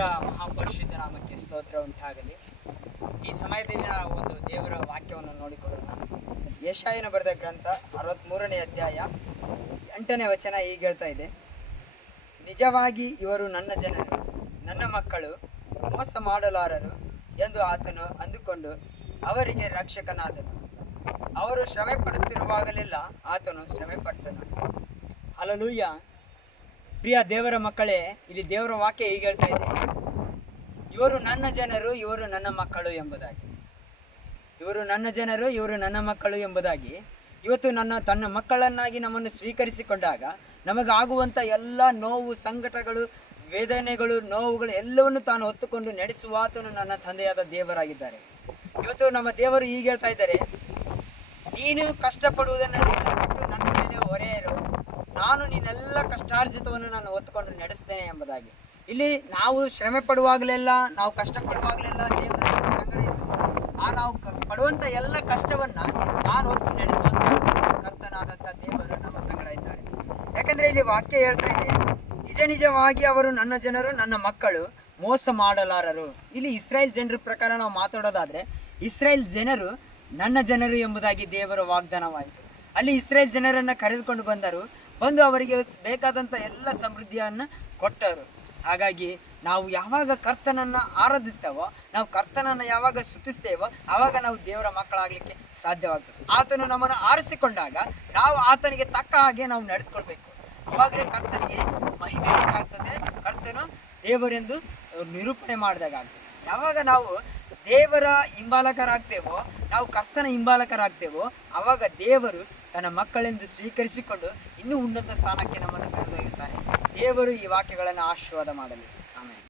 ದೇವರ ಮಹಾಪರಿಶುದ್ಧ ನಾಮಕ್ಕೆ ಸ್ತೋತ್ರ ಉಂಟಾಗಲಿ. ಈ ಸಮಯದಲ್ಲಿ ಒಂದು ದೇವರ ವಾಕ್ಯವನ್ನು ನೋಡಿಕೊಳ್ಳೋಣ. ಯೆಶಾಯನ ಬರೆದ ಗ್ರಂಥ 63ನೇ ಅಧ್ಯಾಯ 8ನೇ ವಚನ ಹೀಗೆ ಹೇಳ್ತಾ ಇದೆ: ನಿಜವಾಗಿ ಇವರು ನನ್ನ ಜನರು, ನನ್ನ ಮಕ್ಕಳು, ಮೋಸ ಮಾಡಲಾರರು ಎಂದು ಆತನು ಅಂದುಕೊಂಡು ಅವರಿಗೆ ರಕ್ಷಕನಾದನು. ಅವರು ಶ್ರಮೆ ಪಡುತ್ತಿರುವಾಗಲೆಲ್ಲ ಆತನು ಶ್ರಮೆ ಪಟ್ಟನು. ಹಲ್ಲೆಲೂಯಾ. ಪ್ರಿಯ ದೇವರ ಮಕ್ಕಳೇ, ಇಲ್ಲಿ ದೇವರ ವಾಕ್ಯ ಹೀಗೆ ಹೇಳ್ತಾ ಇದೆ: ಇವರು ನನ್ನ ಜನರು, ಇವರು ನನ್ನ ಮಕ್ಕಳು ಎಂಬುದಾಗಿ. ಇವರು ನನ್ನ ಜನರು, ಇವರು ನನ್ನ ಮಕ್ಕಳು ಎಂಬುದಾಗಿ. ಇವತ್ತು ತನ್ನ ಮಕ್ಕಳನ್ನಾಗಿ ನಮ್ಮನ್ನು ಸ್ವೀಕರಿಸಿಕೊಂಡಾಗ ನಮಗಾಗುವಂಥ ಎಲ್ಲ ನೋವು, ಸಂಕಟಗಳು, ವೇದನೆಗಳು, ನೋವುಗಳು ಎಲ್ಲವನ್ನು ತಾನು ಹೊತ್ತುಕೊಂಡು ನಡೆಸುವ ಆತನು ನನ್ನ ತಂದೆಯಾದ ದೇವರಾಗಿದ್ದಾರೆ. ಇವತ್ತು ನಮ್ಮ ದೇವರು ಹೀಗೆ ಹೇಳ್ತಾ ಇದ್ದಾರೆ: ನೀನು ಕಷ್ಟಪಡುವುದನ್ನು ಬಿಟ್ಟು ನನ್ನ ಮೇಲೆ ಹೊರೆಯರು, ನಾನು ನಿನ್ನೆಲ್ಲ ಕಷ್ಟಾರ್ಜಿತವನ್ನು ನಾನು ಹೊತ್ತುಕೊಂಡು ನಡೆಸ್ತೇನೆ ಎಂಬುದಾಗಿ. ಇಲ್ಲಿ ನಾವು ಶ್ರಮೆ ಪಡುವಾಗಲೆಲ್ಲ, ನಾವು ಕಷ್ಟಪಡುವಾಗಲೆಲ್ಲ ದೇವರು ನಮ್ಮ ಸಂಗಡ ಇದ್ದು ನಾವು ಪಡುವಂಥ ಎಲ್ಲ ಕಷ್ಟವನ್ನು ನಾನು ಹೊತ್ತು ನಡೆಸುವಂಥ ಕರ್ತನಾದಂಥ ದೇವರು ನಮ್ಮ ಸಂಗಡ ಇದ್ದಾರೆ. ಯಾಕಂದರೆ ಇಲ್ಲಿ ವಾಕ್ಯ ಹೇಳ್ತಾ ಇದೆ: ನಿಜ ನಿಜವಾಗಿ ಅವರು ನನ್ನ ಜನರು, ನನ್ನ ಮಕ್ಕಳು, ಮೋಸ ಮಾಡಲಾರರು. ಇಲ್ಲಿ ಇಸ್ರಾಯೇಲ್ ಜನರ ಪ್ರಕಾರ ನಾವು ಮಾತಾಡೋದಾದರೆ, ಇಸ್ರಾಯೇಲ್ ಜನರು ನನ್ನ ಜನರು ಎಂಬುದಾಗಿ ದೇವರ ವಾಗ್ದಾನವಾಯಿತು. ಅಲ್ಲಿ ಇಸ್ರಾಯೇಲ್ ಜನರನ್ನು ಕರೆದುಕೊಂಡು ಬಂದು ಅವರಿಗೆ ಬೇಕಾದಂಥ ಎಲ್ಲ ಸಮೃದ್ಧಿಯನ್ನು ಕೊಟ್ಟರು. ಹಾಗಾಗಿ ನಾವು ಯಾವಾಗ ಕರ್ತನನ್ನು ಆರಾಧಿಸ್ತೇವೋ, ನಾವು ಕರ್ತನನ್ನು ಯಾವಾಗ ಸ್ತುತಿಸ್ತೇವೋ, ಆವಾಗ ನಾವು ದೇವರ ಮಕ್ಕಳಾಗಲಿಕ್ಕೆ ಸಾಧ್ಯವಾಗ್ತದೆ. ಆತನು ನಮ್ಮನ್ನು ಆರಿಸಿಕೊಂಡಾಗ ನಾವು ಆತನಿಗೆ ತಕ್ಕ ಹಾಗೆ ನಾವು ನಡೆದುಕೊಳ್ಬೇಕು. ಅವಾಗಲೇ ಕರ್ತನಿಗೆ ಮಹಿಮೆ ಉಂಟಾಗ್ತದೆ, ಕರ್ತನು ದೇವರೆಂದು ನಿರೂಪಣೆ ಮಾಡಿದಾಗ ಆಗ್ತದೆ. ಯಾವಾಗ ನಾವು ದೇವರ ಹಿಂಬಾಲಕರಾಗ್ತೇವೋ, ನಾವು ಕರ್ತನ ಹಿಂಬಾಲಕರಾಗ್ತೇವೋ, ಆವಾಗ ದೇವರು ತನ್ನ ಮಕ್ಕಳೆಂದು ಸ್ವೀಕರಿಸಿಕೊಂಡು ಇನ್ನೂ ಉನ್ನತ ಸ್ಥಾನಕ್ಕೆ ನಮ್ಮನ್ನು ಕರೆದೊಯ್ಯುತ್ತಾನೆ. ದೇವರು ಈ ವಾಕ್ಯಗಳನ್ನು ಆಶೀರ್ವಾದ ಮಾಡಲಿ. ಆಮೇಲೆ